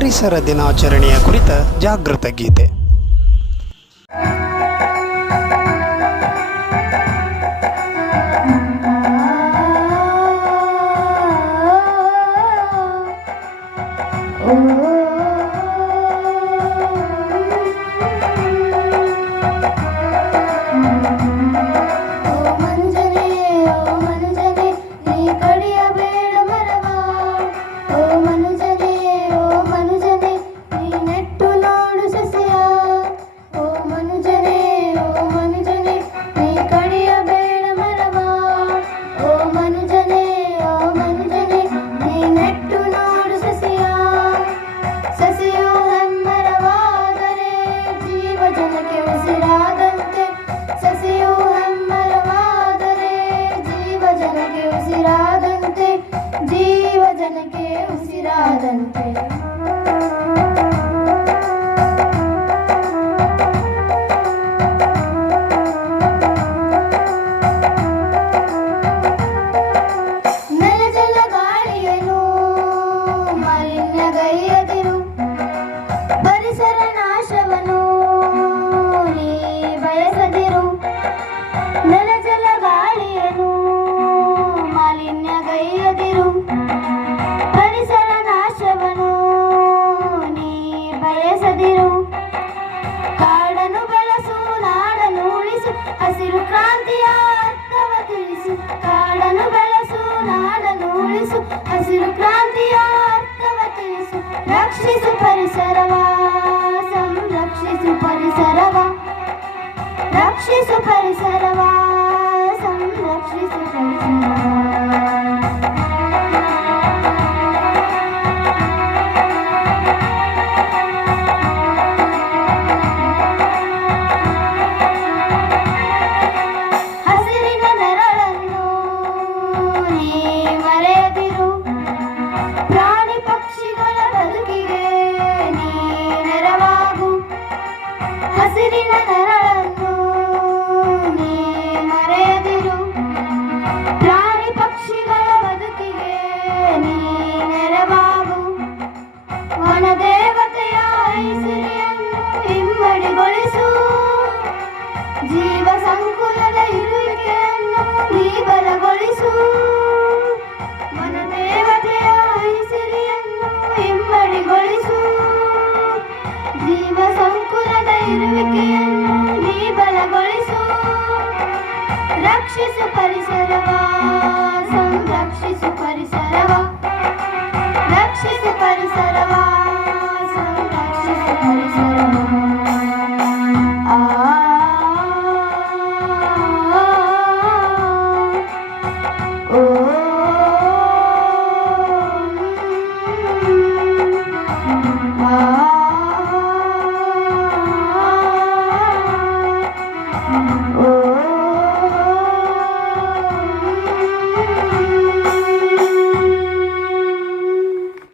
ಪರಿಸರ ದಿನಾಚರಣೆಯ ಕುರಿತ ಜಾಗೃತ ಗೀತೆ. ಜೀವ ಜನಕ್ಕೆ ಉಸಿರಾದಂತೆ ನೆಲ ಜಲ ಗಾಳಿಯನ್ನು ಮಾಲಿನ್ಯಗೈಯದಿರು, ಪರಿಸರ ನಾಶವನ್ನು ನೀ ಬಯಸದಿರು. ನೆಲ ಜಲ ಗಾಳಿಯನ್ನು ಮಾಲಿನ್ಯಗೈಯದಿರು, ಪರಿಸರ ನಾಶವನ್ನು ನೀ ಬಯಸದಿರು. ಕಾಡನ್ನು ಬೆಳೆಸು, ನಾಡನ್ನು ಉಳಿಸು, ಹಸಿರು ಕ್ರಾಂತಿಯ ಅರ್ಥವ ತಿಳಿಸು. ಕಾಡನ್ನು ಬೆಳೆಸು, ನಾಡನ್ನು ಉಳಿಸು, ಹಸಿರು ಕ್ರಾಂತಿಯ ಅರ್ಥವ ತಿಳಿಸು. ರಕ್ಷಿಸು ಪರಿಸರವ, ಸಂರಕ್ಷಿಸು ಪರಿಸರವ, ರಕ್ಷಿಸು ಪರಿಸರವ, ಸಂರಕ್ಷಿಸು ಪರಿಸರವ. ಹಸಿರಿನ ನೆರಳನ್ನು ನೀ ಮರೆಯದಿರು, ಪ್ರಾಣಿ ಪಕ್ಷಿಗಳ ಬದುಕಿಗೆ ನೀ ನೆರವಾಗು. ಹಸಿರಿನ ನೆರಳನ್ನು ನೀ ಮರೆಯದಿರು, ಪ್ರಾಣಿ ಪಕ್ಷಿಗಳ ಬದುಕಿಗೆ ನೀ ನೆರವಾಗು. ವನದೇವತೆಯ ಐಸಿರಿಯನ್ನು ಇಮ್ಮಡಿಗೊಳಿಸು, ಜೀವ ಸಂಕುಲದ ಇರುವಿಕೆಯನ್ನು ನೀ ಬಲಗೊಳಿಸು. ವನದೇವತೆಯ ಐಸಿರಿಯನ್ನು ಇಮ್ಮಡಿಗೊಳಿಸು, ಜೀವ ಸಂಕುಲದ ಇರುವಿಕೆಯನ್ನು ನೀ ಬಲಗೊಳಿಸು. ರಕ್ಷಿಸು ಪರಿಸರವ, ಸಂರಕ್ಷಿಸು